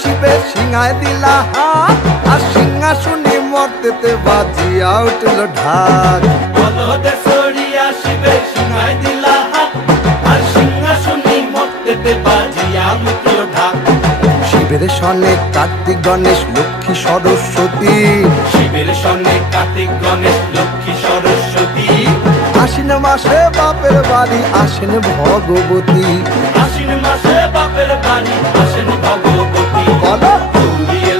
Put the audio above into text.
শিবের সিংহায় দিলা হাত, আর সিংহাসনে মর্তেতে বাজিয়া উঠল ঢাক। বলদে সরিয়া শিবের সিংহায় দিলা হাত, আর সিংহাসনে মর্তেতে বাজিয়া উঠল ঢাক। শিবের সনে কার্তিক গণেশ লক্ষ্মী সরস্বতী, শিবের সনে কার্তিক গণেশ লক্ষ্মী সরস্বতী। আশ্বিন মাসে বাপের বাড়ি আসেন ভগবতী। আশ্বিন মাসে বাপের বাড়ি আসেন ভগবতী। বলো দৌড়িয়ে